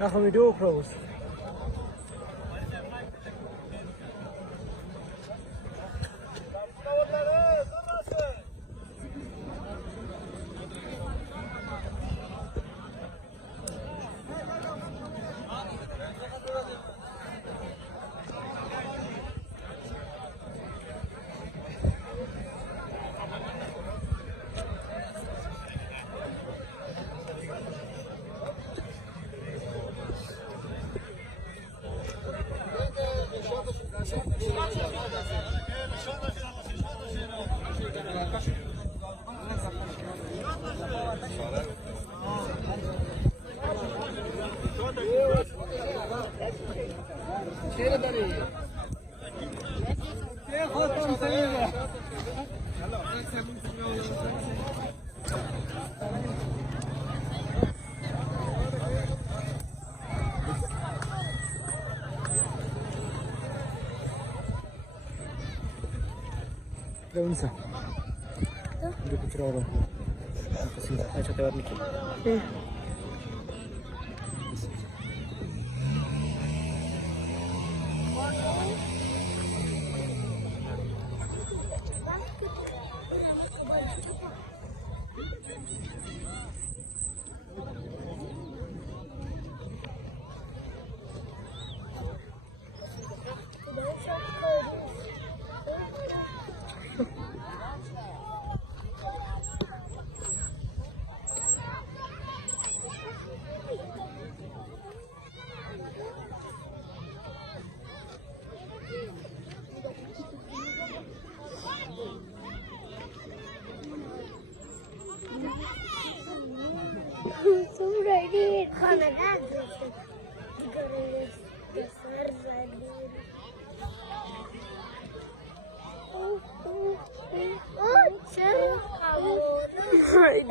نخو ویدیو کرو Unsa? Hindi ko troro. Kasi ay sa tawag nito.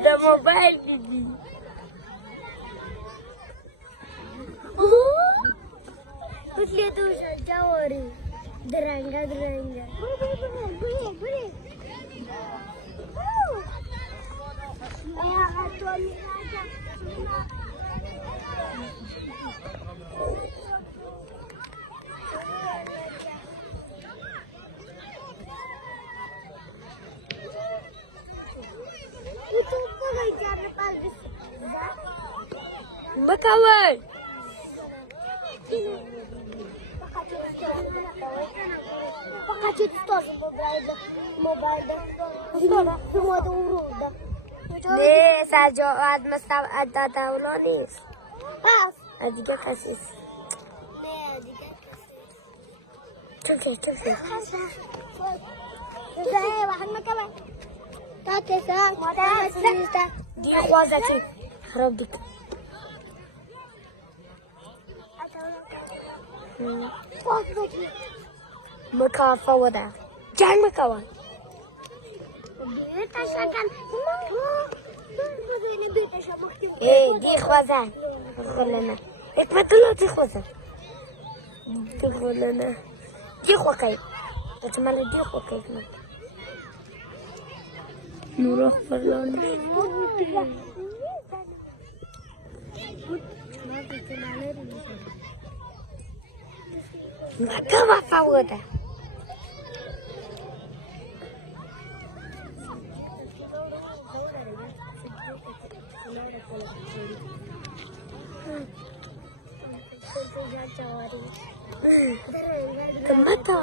ده موبایل دیدی कुठले तुझ्या वरी दरंगा दरंगा Bakawai. Покачать сто мобайда. Semua tu urut dah. Ni saja masa ada tahu lo ni. Pas. Ada juga kasih. Cuci. Saya bahan makan. Tak kisah. Tak. Dia kuasa sih. Harap dik. Makafa wada. Jangan makawan. Beta shakan. دي خوازان خلنا اتمثلوا دي خوازان دي خلنا دي خوكاي تتمالي دي خوكاي نروح فرلون ما كما فوضى Kemata?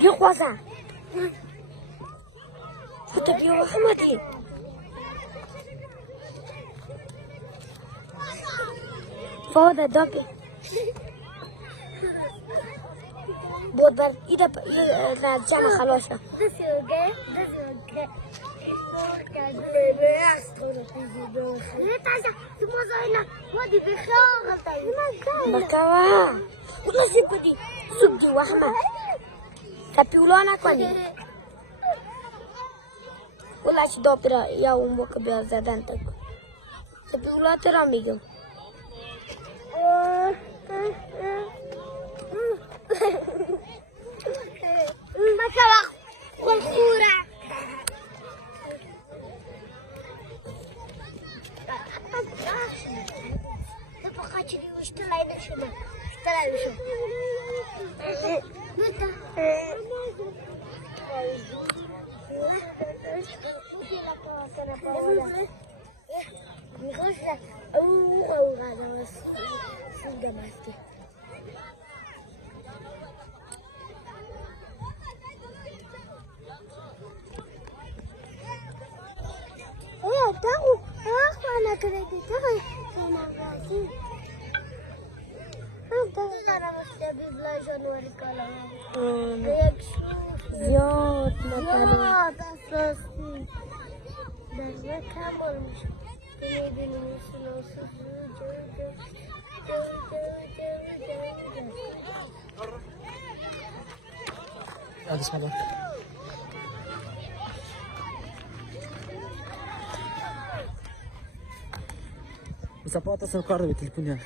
Dia kuasa. Kita dia Muhammadi. Fawda dopi. Bodar ida na jana khalosha. Bakawa. Kuna siapa di subdi wahma. Tapi ulana kwani. Ula si dopira ya umbo kabia zadan tak. Tapi ula tera amigo. Bakawa. Kultura. میخوش او قدم از سنگ مستی tahu aku anak kredit sama kasih aku cara mesti beli Januari kalau kayak زیاد مثلا ya tasasi dan mereka boleh ini bini susu هذا اسمه ده Zapata se ukradli telefon ya.